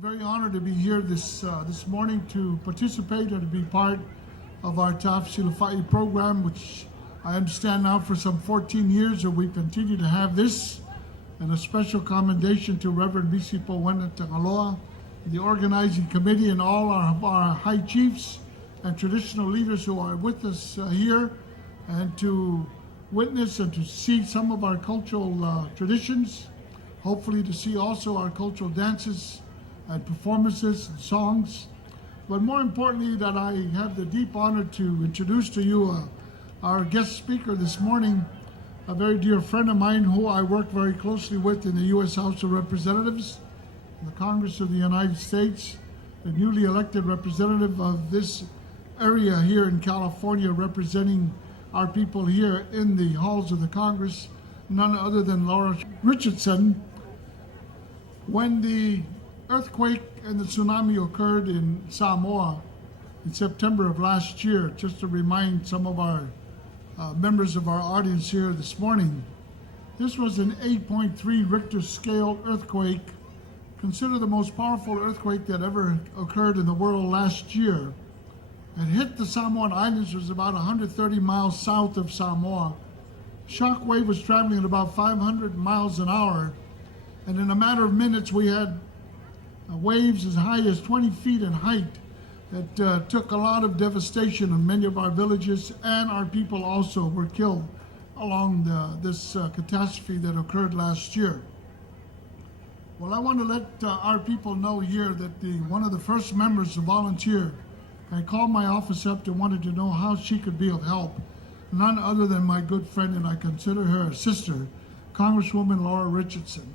very honored to be here this morning to participate and to be part of our Tafesilafai program, which I understand now for some 14 years, and we continue to have this. And a special commendation to Reverend Bisipo Wena Tangaloa, the organizing committee, and all our high chiefs and traditional leaders who are with us here, and to witness and to see some of our cultural traditions, hopefully to see also our cultural dances and performances and songs. But more importantly, that I have the deep honor to introduce to you our guest speaker this morning, a very dear friend of mine who I work very closely with in the U.S. House of Representatives, the Congress of the United States, the newly elected representative of this area here in California, representing our people here in the halls of the Congress, none other than Laura Richardson. When the earthquake and the tsunami occurred in Samoa in September of last year, just to remind some of our members of our audience here this morning, this was an 8.3 Richter scale earthquake, considered the most powerful earthquake that ever occurred in the world last year. It hit the Samoan Islands, which was about 130 miles south of Samoa. Shock wave was traveling at about 500 miles an hour, and in a matter of minutes we had waves as high as 20 feet in height that took a lot of devastation on many of our villages, and our people also were killed along this catastrophe that occurred last year. Well, I want to let our people know here that one of the first members to volunteer and called my office up and wanted to know how she could be of help, none other than my good friend, and I consider her a sister, Congresswoman Laura Richardson.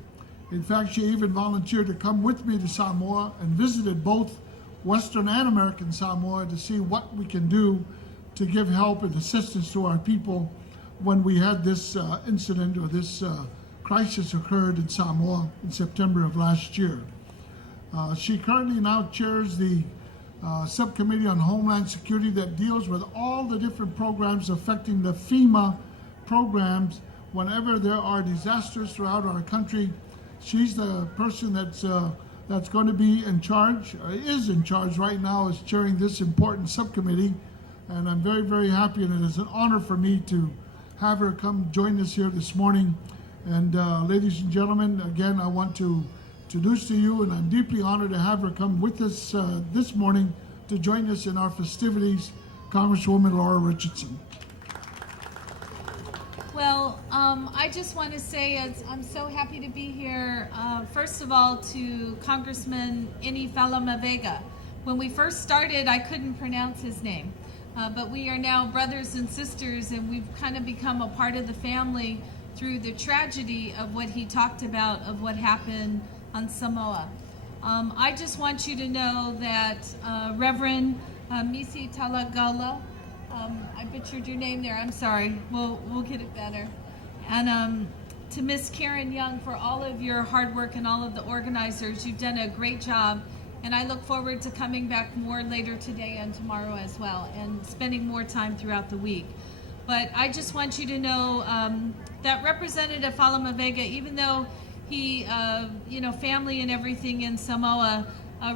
In fact, she even volunteered to come with me to Samoa and visited both Western and American Samoa to see what we can do to give help and assistance to our people when we had this incident or this crisis occurred in Samoa in September of last year. She currently now chairs the subcommittee on Homeland Security that deals with all the different programs affecting the FEMA programs. Whenever there are disasters throughout our country, she's the person that's going to be in charge, or is in charge right now, is chairing this important subcommittee. And I'm very, very happy, and it is an honor for me to have her come join us here this morning. And ladies and gentlemen, again, I want to introduce to you, and I'm deeply honored to have her come with us this morning to join us in our festivities, Congresswoman Laura Richardson. Well, I just want to say I'm so happy to be here, first of all, to Congressman Eni Faleomavaega. When we first started, I couldn't pronounce his name, but we are now brothers and sisters, and we've kind of become a part of the family through the tragedy of what he talked about, of what happened on Samoa. I just want you to know that Reverend Misi Talagala, I butchered your name there, I'm sorry, we'll get it better. And to Miss Karen Young for all of your hard work and all of the organizers, you've done a great job. And I look forward to coming back more later today and tomorrow as well, and spending more time throughout the week. But I just want you to know that Representative Faleomavaega, even though he, family and everything in Samoa,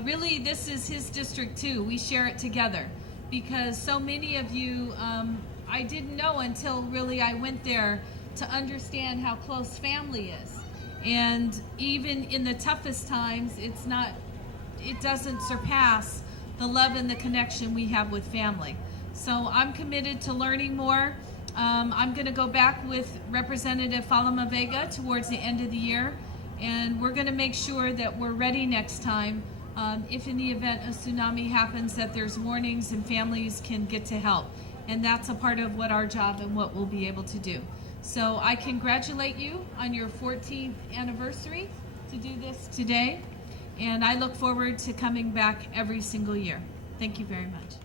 really this is his district too. We share it together, because so many of you, I didn't know until really I went there to understand how close family is. And even in the toughest times, it doesn't surpass the love and the connection we have with family. So I'm committed to learning more. I'm going to go back with Representative Faleomavaega towards the end of the year, and we're going to make sure that we're ready next time. If in the event a tsunami happens, that there's warnings and families can get to help. And that's a part of what our job and what we'll be able to do. So I congratulate you on your 14th anniversary to do this today. And I look forward to coming back every single year. Thank you very much.